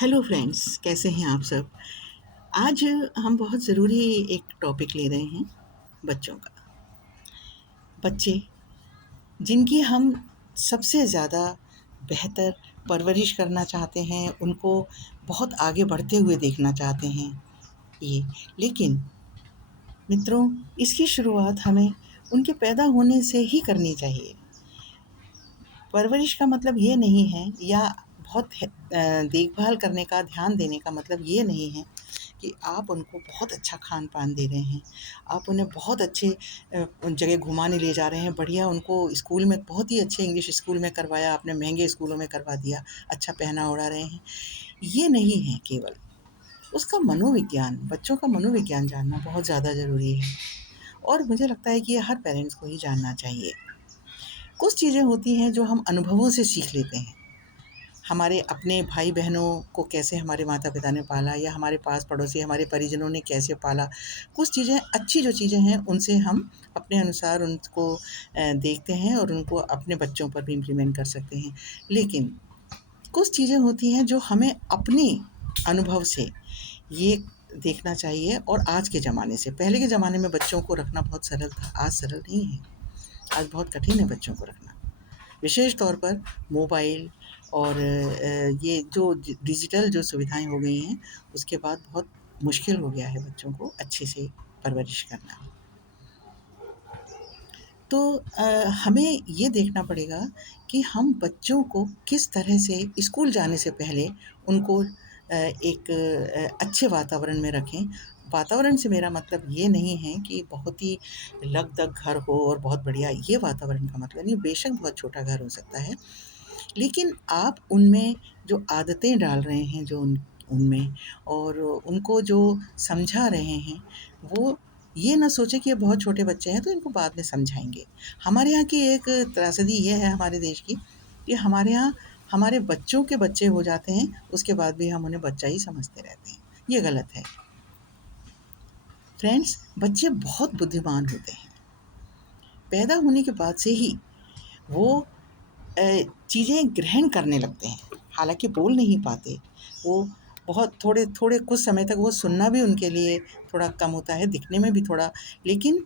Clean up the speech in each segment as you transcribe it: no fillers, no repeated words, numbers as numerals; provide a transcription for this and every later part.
Hello friends, कैसे हैं आप सब? आज हम बहुत ज़रूरी एक टॉपिक ले रहे हैं, बच्चों का। बच्चे जिनकी हम सबसे ज़्यादा बेहतर परवरिश करना चाहते हैं, उनको बहुत आगे बढ़ते हुए देखना चाहते हैं ये। लेकिन मित्रों, इसकी शुरुआत हमें उनके पैदा होने से ही करनी चाहिए। परवरिश का मतलब ये नहीं है या देखभाल करने का, ध्यान देने का मतलब ये नहीं है कि आप उनको बहुत अच्छा खान-पान दे रहे हैं। आप उन्हें बहुत अच्छे जगह घुमाने ले जा रहे हैं, बढ़िया उनको स्कूल में बहुत ही अच्छे इंग्लिश स्कूल में करवाया आपने, महँगे स्कूलों में करवा दिया, अच्छा पहना-ओढ़ा रहे हैं। ये नहीं है केवल, उसका मनोविज्ञान, बच्चों का मनोविज्ञान जानना बहुत ज़्यादा ज़रूरी है और मुझे लगता है कि ये हर पेरेंट्स को ही जानना चाहिए। कुछ चीज़ें होती हैं जो हम अनुभवों से सीख लेते हैं। हमारे अपने भाई-बहनों को कैसे हमारे माता-पिता ने पाला या हमारे पास पड़ोसी, हमारे परिजनों ने कैसे पाला। कुछ चीज़ें अच्छी जो चीज़ें हैं, उनसे हम अपने अनुसार उनको देखते हैं और उनको अपने बच्चों पर भी इम्प्लीमेंट कर सकते हैं। लेकिन कुछ चीज़ें होती हैं जो हमें अपने अनुभव से ये देखना चाहिए और आज के ज़माने से। पहले के ज़माने में बच्चों को रखना बहुत सरल था, आज सरल नहीं है। आज बहुत कठिन है बच्चों को रखना। विशेष तौर पर मोबाइल और ये जो डिजिटल जो सुविधाएँ हो गई हैं, उसके बाद बहुत मुश्किल हो गया है बच्चों को अच्छे से परवरिश करना। तो हमें ये देखना पड़ेगा कि हम बच्चों को किस तरह से स्कूल जाने से पहले उनको एक अच्छे वातावरण में रखें। वातावरण से मेरा मतलब ये नहीं है कि बहुत ही लग-दग घर हो और बहुत बढ़िया, ये वातावरण का मतलब नहीं, बेशक बहुत छोटा घर हो सकता है। लेकिन आप उनमें जो आदतें डाल रहे हैं जो उनमें और उनको जो समझा रहे हैं, वो ये ना सोचें कि ये बहुत छोटे बच्चे हैं तो इनको बाद में समझाएँगे। हमारे यहाँ की एक त्रासदी ये है हमारे देश की कि हमारे यहाँ हमारे बच्चों के बच्चे हो जाते हैं, उसके बाद भी हम उन्हें बच्चा ही समझते रहते हैं। ये गलत है। फ्रेंड्स, बच्चे बहुत बुद्धिमान होते हैं। पैदा होने के बाद से ही वो अ, चीज़ें ग्रहण करने लगते हैं। हालाँकि बोल नहीं पाते, वो बहुत थोड़े कुछ समय तक वो सुनना भी उनके लिए थोड़ा कम होता है, दिखने में भी थोड़ा, लेकिन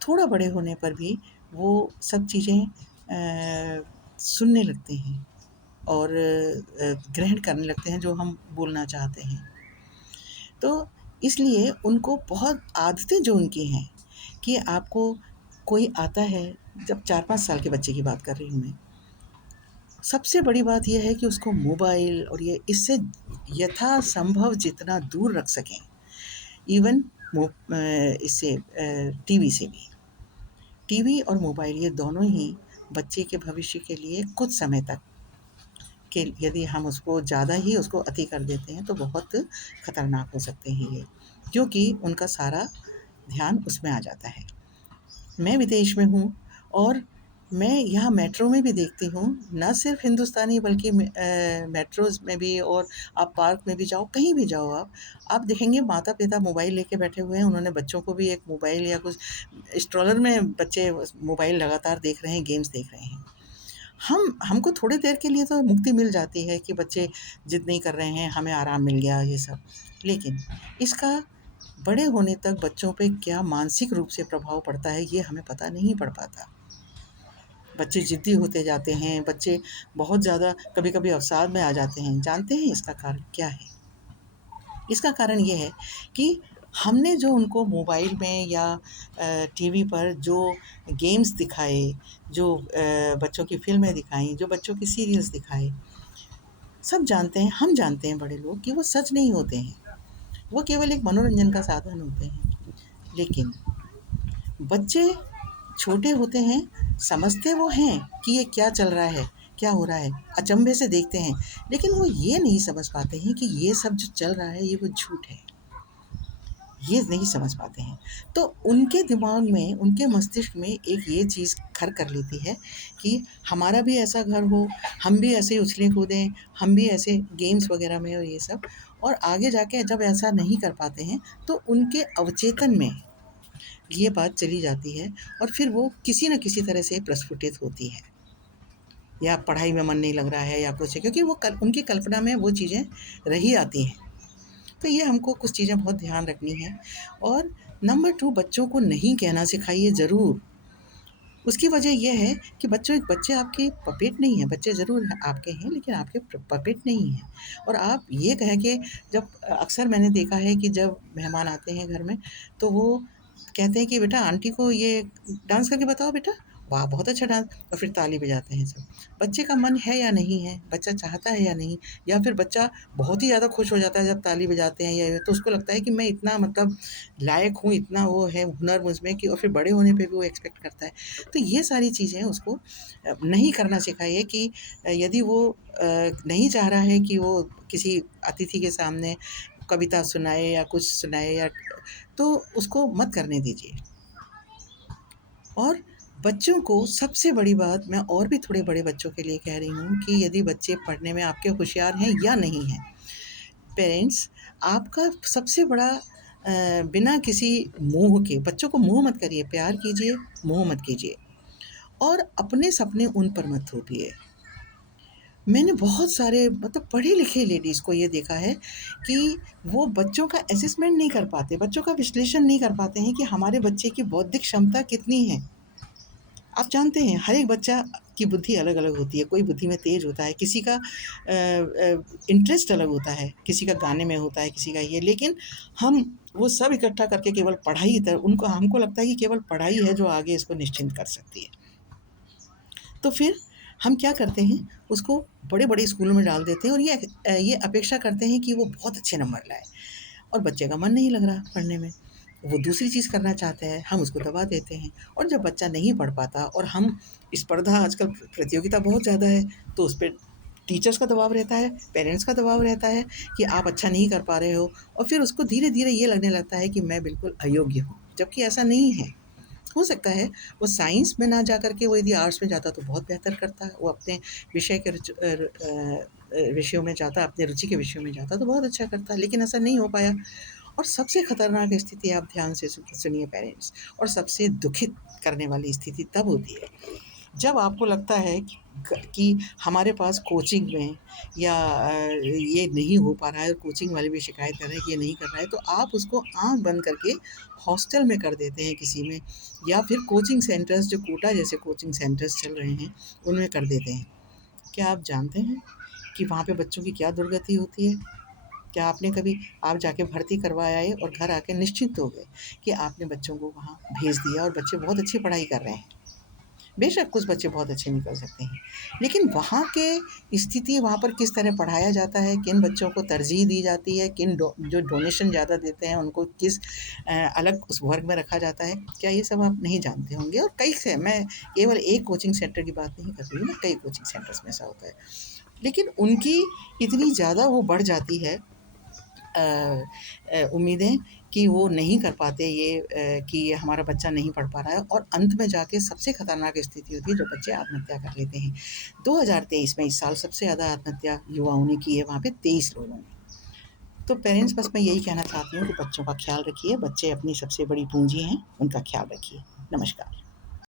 थोड़ा बड़े होने पर भी वो सब चीज़ें सुनने लगते हैं और ग्रहण करने लगते हैं जो हम बोलना चाहते हैं। तो इसलिए उनको बहुत आदतें जो उनकी हैं कि आपको कोई आता है, जब 4-5 साल के बच्चे की बात कर रही हूँ मैं। सबसे बड़ी बात ये है कि उसको मोबाइल और ये इससे यथासंभव जितना दूर रख सकें। इवन इससे टीवी से भी। टीवी और मोबाइल ये दोनों ही बच्चे के भविष्य के लिए कुछ समय तक के यदि हम उसको ज़्यादा ही उसको अति कर देते हैं तो बहुत खतरनाक हो सकते हैं ये, क्योंकि उनका सारा ध्यान उसमें आ जाता है। मैं विदेश में हूँ और मैं यहाँ मेट्रो में भी देखती हूँ, ना सिर्फ़ हिंदुस्तानी बल्कि मेट्रोज़ में भी और आप पार्क में भी जाओ, कहीं भी जाओ आप देखेंगे माता-पिता मोबाइल लेके बैठे हुए हैं, उन्होंने बच्चों को भी एक मोबाइल या कुछ स्ट्रोलर में बच्चे मोबाइल लगातार देख रहे हैं, गेम्स देख रहे हैं। हमको थोड़ी देर के लिए तो मुक्ति मिल जाती है कि बच्चे ज़िद नहीं कर रहे हैं, हमें आराम मिल गया ये सब। लेकिन इसका बड़े होने तक बच्चों पे क्या मानसिक रूप से प्रभाव पड़ता है, ये हमें पता नहीं पड़ पाता। बच्चे ज़िद्दी होते जाते हैं, बच्चे बहुत ज़्यादा कभी-कभी अवसाद में आ जाते हैं। जानते हैं इसका कारण क्या है? इसका कारण ये है कि हमने जो उनको मोबाइल में या टीवी पर जो गेम्स दिखाए, जो बच्चों की फ़िल्में दिखाईं, जो बच्चों की सीरियल्स दिखाए, सब जानते हैं, हम जानते हैं बड़े लोग कि वो सच नहीं होते हैं। वो केवल एक मनोरंजन का साधन होते हैं। लेकिन बच्चे छोटे होते हैं, समझते वो हैं कि ये क्या चल रहा है, क्या हो रहा है, अचंभे से देखते हैं, लेकिन वो ये नहीं समझ पाते हैं कि ये सब जो चल रहा है, ये वो झूठ है। ये नहीं समझ पाते हैं। तो उनके दिमाग में, उनके मस्तिष्क में एक ये चीज़ घर कर लेती है कि हमारा भी ऐसा घर हो, हम भी ऐसे उछलें कूदें, हम भी ऐसे गेम्स वग़ैरह में और ये सब, और आगे जाके जब ऐसा नहीं कर पाते हैं, तो उनके अवचेतन में ये बात चली जाती है और फिर वो किसी न किसी तरह से प्रस्फुटित होती है। या पढ़ाई में मन नहीं लग रहा है या कुछ है, क्योंकि वो उनकी कल्पना में वो चीज़ें रही आती हैं। तो ये हमको कुछ चीज़ें बहुत ध्यान रखनी है। और नंबर 2, बच्चों को नहीं कहना सिखाइए ज़रूर। उसकी वजह ये है कि बच्चे आपके पपेट नहीं हैं, बच्चे ज़रूर हैं आपके हैं, लेकिन आपके पपेट नहीं हैं। और आप ये कह के, जब अक्सर मैंने देखा है कि जब मेहमान आते हैं घर में, तो वो कहते हैं कि बेटा आंटी को ये डांस करके बताओ बेटा, वाह बहुत अच्छा डांस, और फिर ताली बजाते हैं सब। बच्चे का मन है या नहीं है, बच्चा चाहता है या नहीं, या फिर बच्चा बहुत ही ज़्यादा खुश हो जाता है जब ताली बजाते हैं, या तो उसको लगता है कि मैं इतना मतलब लायक हूँ, इतना वो है हुनर मुझ में, कि और फिर बड़े होने पे भी वो एक्सपेक्ट करता है। तो ये सारी चीज़ें उसको नहीं करना सिखाइए कि यदि वो नहीं चाह रहा है कि वो किसी अतिथि के सामने कविता सुनाए या कुछ सुनाए, या तो उसको मत करने दीजिए। और बच्चों को सबसे बड़ी बात मैं और भी थोड़े बड़े बच्चों के लिए कह रही हूँ कि यदि बच्चे पढ़ने में आपके होशियार हैं या नहीं हैं, पेरेंट्स, आपका सबसे बड़ा बिना किसी मोह के बच्चों को मोह मत करिए, प्यार कीजिए, मोह मत कीजिए। और अपने सपने उन पर मत थोपिए। मैंने बहुत सारे मतलब पढ़े-लिखे लेडीज़ को ये देखा है कि वो बच्चों का असेसमेंट नहीं कर पाते, बच्चों का विश्लेषण नहीं कर पाते हैं कि हमारे बच्चे की बौद्धिक क्षमता कितनी है। आप जानते हैं हर एक बच्चा की बुद्धि अलग-अलग होती है, कोई बुद्धि में तेज़ होता है, किसी का इंटरेस्ट अलग होता है, किसी का गाने में होता है, किसी का ये, लेकिन हम वो सब इकट्ठा करके केवल पढ़ाई की तरफ उनको हमको लगता है कि केवल पढ़ाई है जो आगे इसको निश्चिंत कर सकती है। तो फिर हम क्या करते हैं, उसको बड़े-बड़े स्कूलों में डाल देते हैं और ये अपेक्षा करते हैं कि वो बहुत अच्छे नंबर लाए, और बच्चे का मन नहीं लग रहा पढ़ने में। वो दूसरी चीज़ करना चाहता है, हम उसको दबा देते हैं, और जब बच्चा नहीं पढ़ पाता, और हम स्पर्धा आजकल प्रतियोगिता बहुत ज़्यादा है, तो उस पे टीचर्स का दबाव रहता है, पेरेंट्स का दबाव रहता है कि आप अच्छा नहीं कर पा रहे हो, और फिर उसको धीरे-धीरे ये लगने लगता है कि मैं बिल्कुल अयोग्य हूँ, जबकि ऐसा नहीं है। हो सकता है वो साइंस में ना जा कर के वो यदि आर्ट्स में जाता तो बहुत बेहतर करता, वो अपने विषय के विषयों में जाता, अपने रुचि के विषयों में जाता तो बहुत अच्छा करता, लेकिन ऐसा नहीं हो पाया। और सबसे खतरनाक स्थिति, आप ध्यान से सुनिए पेरेंट्स, और सबसे दुखित करने वाली स्थिति तब होती है जब आपको लगता है कि हमारे पास कोचिंग में या ये नहीं हो पा रहा है, और कोचिंग वाले भी शिकायत कर रहे हैं कि ये नहीं कर रहा है, तो आप उसको आँख बंद करके हॉस्टल में कर देते हैं किसी में, या फिर कोचिंग सेंटर्स, जो कोटा जैसे कोचिंग सेंटर्स चल रहे हैं, उनमें कर देते हैं। क्या आप जानते हैं कि वहाँ पे बच्चों की क्या दुर्गति होती है? क्या आपने कभी आप जाके भर्ती करवा आए और घर आके निश्चिंत हो गए कि आपने बच्चों को वहाँ भेज दिया और बच्चे बहुत अच्छी पढ़ाई कर रहे हैं? बेशक कुछ बच्चे बहुत अच्छे निकल सकते हैं, लेकिन वहाँ के स्थिति, वहाँ पर किस तरह पढ़ाया जाता है, किन बच्चों को तरजीह दी जाती है, किन जो डोनेशन ज़्यादा देते हैं उनको किस अलग उस वर्ग में रखा जाता है, क्या ये सब आप नहीं जानते होंगे? और कई से, मैं केवल एक कोचिंग सेंटर की बात नहीं कर रही हूँ, मैं कई कोचिंग सेंटर्स में ऐसा होता है, लेकिन उनकी इतनी ज़्यादा वो बढ़ जाती है उम्मीदें, कि वो नहीं कर पाते ये कि ये हमारा बच्चा नहीं पढ़ पा रहा है, और अंत में जाके सबसे खतरनाक स्थिति होती है जब बच्चे आत्महत्या कर लेते हैं। 2023 में, इस साल सबसे ज़्यादा आत्महत्या युवाओं ने की है, वहाँ पे 23 लोगों ने। तो पेरेंट्स, बस मैं यही कहना चाहती हूँ कि बच्चों का ख्याल रखिए, बच्चे अपनी सबसे बड़ी पूँजी हैं, उनका ख्याल रखिए। नमस्कार।